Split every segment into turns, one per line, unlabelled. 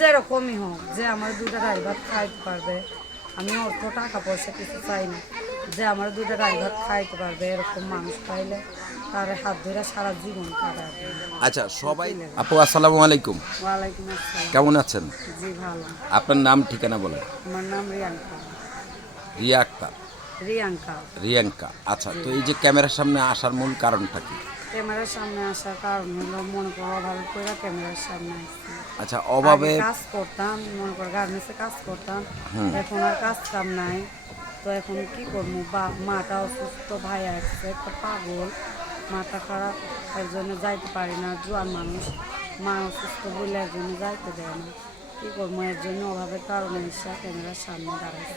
যেরকমই হোক যে আমার দুটা রাই ভাত খাইতে পারবে আমি অর্থ টাকা পয়সা কিছু চাই না। যে আমার দুটা রাই ভাত খাইতে পারবে এরকম মানুষ পাইলে তার হাত ধরে সারা জীবন কাটাবে।
আচ্ছা সবাই আপু আসসালামু আলাইকুম।
ওয়ালাইকুম আসসালাম।
কেমন আছেন?
জি ভালো।
আপনার নাম ঠিকানা বলেন।
আমার নাম রিয়াঙ্কা।
রিয়া আক্তার
রিয়াঙ্কা।
রিয়াঙ্কা। আচ্ছা তো এই যে ক্যামেরার সামনে আসার মূল কারণটা কি?
ক্যামেরার সামনে আসার কারণ হলো মনে করো অভাবে করে ক্যামেরার সামনে আসছি।
আচ্ছা অভাবে
কাজ করতাম মনে করো গার্মেন্টসে কাজ করতাম এখন আর কাজ কাম নাই। তো এখন কি করব? বা- মাটা অসুস্থ ভাই আসছে একটা পাগল। মাথা খারাপ এর জন্য যাইতে পারি না জোয়ান মানুষ। মা অসুস্থ বলে এর জন্য যাইতে দেয় না। কি করব? এর জন্য অভাবের কারণে এসে ক্যামেরার সামনে দাঁড়াইছে।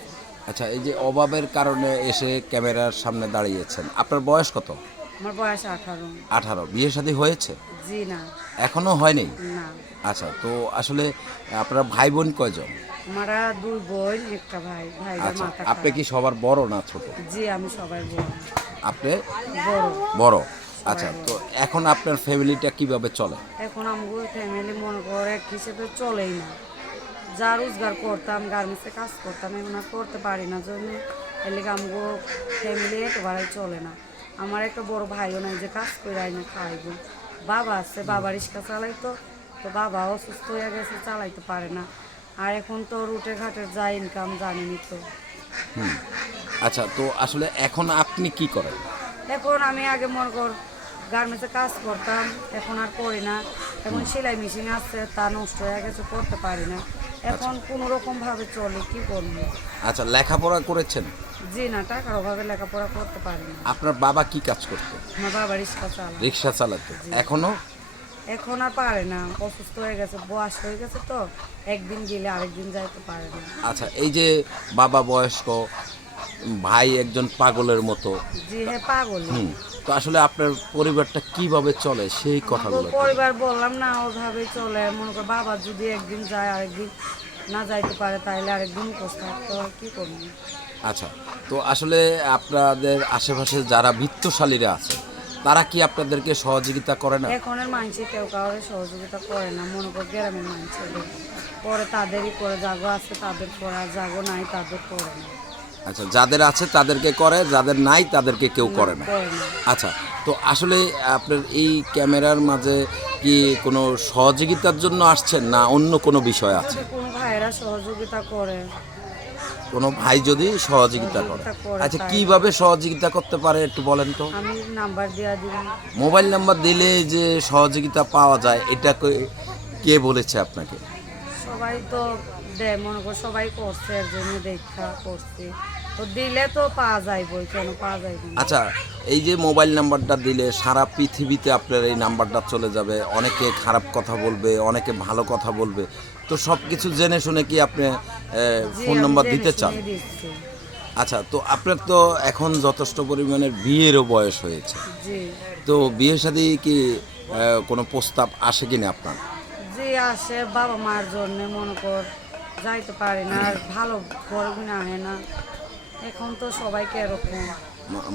আচ্ছা এই যে অভাবের কারণে এসে ক্যামেরার সামনে দাঁড়িয়েছেন আপনার বয়স কত?
আমার বয়স আঠারো।
আঠারো। বিয়ে শাদী হয়েছে?
জি না।
এখনও হয়নি?
না।
আচ্ছা তো আসলে আপনার ভাই বোন কয়জন?
আমরা দুই বোন একটা ভাই। ভাইদের
আচ্ছা আপনি কি সবার বড় না ছোট?
জি আমি সবাই বোন
আপনি?
বড়।
বড়। আচ্ছা তো এখন আপনার ফ্যামিলিটা কীভাবে চলে?
এখন আমগো ফ্যামিলি মনে করে হিসেবে চলেই না। যা রোজগার করতাম গার্মেন্টসে কাজ করতাম এখন আর করতে পারি না। জন্য এলিগে আমগো ফ্যামিলি একেবারে চলে না। আমার একটা বড় ভাইও নাই যে কাজ করে আইনা খাইব বাবা আছে বাবা রিক্সা চালাইতো তো বাবা অসুস্থ হয়ে গেছে চালাইতে পারে না। আর এখন তো রুটে ঘাটের যা ইনকাম জানিনি তো।
আচ্ছা তো আসলে এখন আপনি কি করেন?
এখন আমি আগে মনে কর গার্মেন্টসে কাজ করতাম এখন আর করি না। এখন সেলাই মেশিন আছে তা নষ্ট হয়ে গেছে করতে পারি না। এখন কোনো রকম ভাবে চলে কি করব?
আচ্ছা লেখাপড়া করেছেন?
জি না টাকার অভাবে লেখাপড়া করতে পারি না।
আপনার বাবা কি কাজ করতো?
আমার বাবা রিক্সা চালা
রিক্সা চালাতো। এখনও?
এখন আর পারে না। অসুস্থ হয়ে গেছে বয়স হয়ে গেছে তো। একদিন গেলে আরেকদিন যাইতে পারে না।
আচ্ছা এই যে বাবা বয়স্ক ভাই একজন পাগলের মতো।
জি হ্যাঁ পাগল।
হুম তো আসলে আপনার পরিবারটা কীভাবে চলে? সেই কথাগুলো
পরিবার বললাম না ওভাবে চলে। মনে কর বাবা যদি একদিন যায় আরেকদিন না যাইতে পারে তাহলে আরেকদিন উপোস থাকতে হয় কি করব?
আচ্ছা তো আসলে আপনাদের আশেপাশে যারা বৃত্তশালীরা আছে তারা কি আপনাদেরকে সহযোগিতা করে না?
এখনের মানুষে কেউ কাউরে সহযোগিতা করে না মনে কর গ্রামের মানুষের পরে তাদেরই করে জাগো আছে তাদের করে আর জাগো নাই তাদের করে না।
আচ্ছা যাদের আছে তাদেরকে করে যাদের নাই তাদেরকে কেউ করে না।
করে না।
আচ্ছা তো আসলে আপনার এই ক্যামেরার মাঝে কি কোনো সহযোগিতার জন্য আসছেন না অন্য কোনো বিষয় আছে?
ভাইয়েরা সহযোগিতা করে।
কোনো ভাই যদি সহযোগিতা করে। আচ্ছা। কীভাবে সহযোগিতা করতে পারে একটু বলেন তো?
আমি নাম্বার দিয়া দিব
মোবাইল নাম্বার দিলে যে সহযোগিতা পাওয়া যায় এটা কে- কে বলেছে আপনাকে?
সবাই তো দেয় মনে কর সবাই করছে এর জন্য দেখা করছে। তো দিলে তো পাওয়া যাইবই কেন পাওয়া না?
আচ্ছা এই যে মোবাইল নাম্বারটা দিলে সারা পৃথিবীতে আপনার এই নাম্বারটা চলে যাবে অনেকে খারাপ কথা বলবে অনেকে ভালো কথা বলবে। তো সব কিছু জেনে শুনে কি আপনি ফোন নাম্বার দিতে চান? আচ্ছা তো আপনার তো এখন যথেষ্ট পরিমাণে বিয়েরও বয়স হয়েছে। তো বিয়ের সাথে কি কোনো প্রস্তাব আসে কিনা আপনার?
জি আসে বাবা মার জন্য মনে কর যাইতে পারি না আর ভালো আনে না। এখন তো সবাইকে এরকম।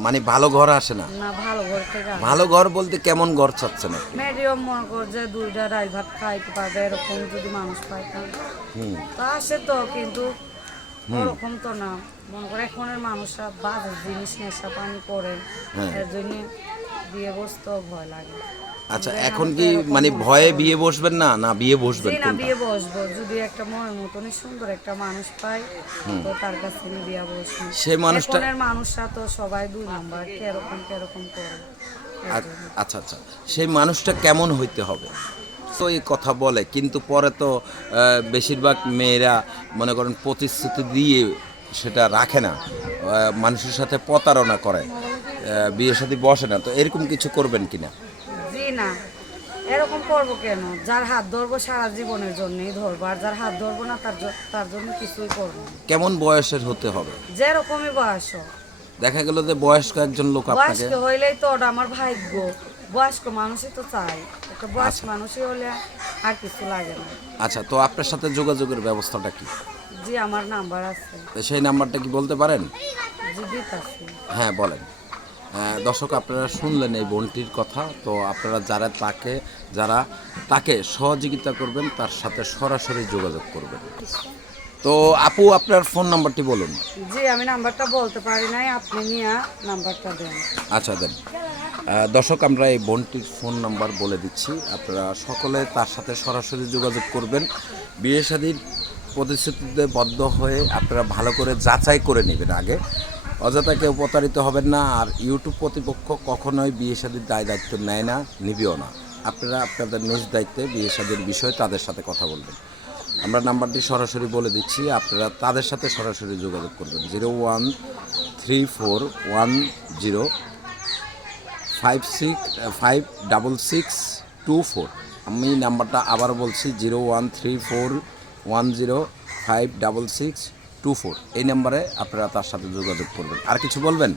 মানে ভালো ঘর আসে না?
না ভালো ঘর থেকে।
ভালো ঘর বলতে কেমন ঘর চাচ্ছেন আপনি?
মেডিয়াম মনে কর যে দুইটা ডাল ভাত খাইতে পারবে এরকম যদি মানুষ পাইতাম
হুম।
তা আসে তো কিন্তু ওরকম তো না। মনে করে এখনের মানুষরা বাজার জিনিস নেশা পানি করে।
হ্যাঁ।
এর জন্য বিয়ে বসতেও ভয় লাগে।
আচ্ছা এখন কি মানে ভয়ে বিয়ে বসবেন না? না বিয়ে বসবেন
না বিয়ে বসবো। যদি একটা মনের মতনই সুন্দর একটা মানুষ পাই তো তার কাছে বিয়ে বসবো।
সেই মানুষটা-
মানুষরা তো সবাই দুই নাম্বার কেরকম কেরকম করে।
আচ্ছা আচ্ছা। সেই মানুষটা কেমন হইতে হবে? তো এই কথা বলে কিন্তু পরে তো বেশিরভাগ মেয়েরা মনে করেন প্রতিশ্রুতি দিয়ে সেটা রাখে না। মানুষের সাথে প্রতারণা করে। বিয়ের সাথে বসে না। তো এরকম কিছু করবেন কিনা?
না। এরকম করব কেন? যার হাত ধরবো সারা জীবনের জন্যই ধরবো আর যার হাত ধরবো না তার তার জন্য কিছুই করব না।
কেমন বয়সের হতে হবে?
যেরকমই বয়স হোক।
দেখা গেল যে বয়স্ক একজন লোক আপনাকে
বয়স্ক হইলেই তো ওটা আমার ভাগ্য। বয়স্ক মানুষই তো চাই। একটা বয়স্ক মানুষই হলে আর কিছু লাগে না।
আচ্ছা তো আপনার সাথে যোগাযোগের ব্যবস্থাটা কি?
জি আমার নাম্বার আছে।
তো সেই নাম্বারটা কি বলতে পারেন?
জি দিতাছি
হ্যাঁ বলেন। দর্শক আপনারা শুনলেন এই বোনটির কথা। তো আপনারা যারা তাকে যারা তাকে সহযোগিতা করবেন তার সাথে সরাসরি যোগাযোগ করবেন। তো আপু আপনার ফোন নাম্বারটি বলুন।
জি আমি নাম্বারটা বলতে পারি নাই। আপনি নিয়ে নাম্বারটা দেন।
আচ্ছা দেন। দর্শক আমরা এই বোনটির ফোন নাম্বার বলে দিচ্ছি। আপনারা সকলে তার সাথে সরাসরি যোগাযোগ করবেন। বিয়ে শাদীর প্রতিশ্রুতিতে বদ্ধ হয়ে আপনারা ভালো করে যাচাই করে নেবেন আগে। অযথা কেউ প্রতারিত হবেন না, আর ইউটিউব কর্তৃপক্ষ কখনোই বিয়ে শাদীর দায় দায়িত্ব নেয় না, নিবেও না। আপনারা আপনাদের নিজ দায়িত্বে বিয়ে শাদীর বিষয়ে তাদের সাথে কথা বলবেন। আমরা নাম্বারটি সরাসরি বলে দিচ্ছি, আপনারা তাদের সাথে সরাসরি যোগাযোগ করবেন। Zero one three four one zero five six, five double six two four. আমি নাম্বারটা আবার বলছি, zero one three four one zero five double six two four এই নাম্বারে আপনারা তার সাথে যোগাযোগ করবেন। আর কিছু বলবেন?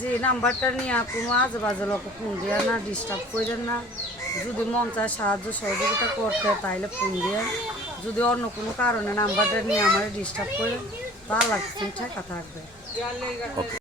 যে নাম্বারটা নিয়ে কোনো আজ বাজে লোক ফোন দিয়ে না ডিস্টার্ব করেন না। যদি মন চায় সাহায্য সহযোগিতা করতে তাহলে ফোন দিয়ে যদি অন্য কোনো কারণে নাম্বারটা নিয়ে আমার ডিস্টার্ব করে তা লাগছে ঠেকা থাকবে।
ওকে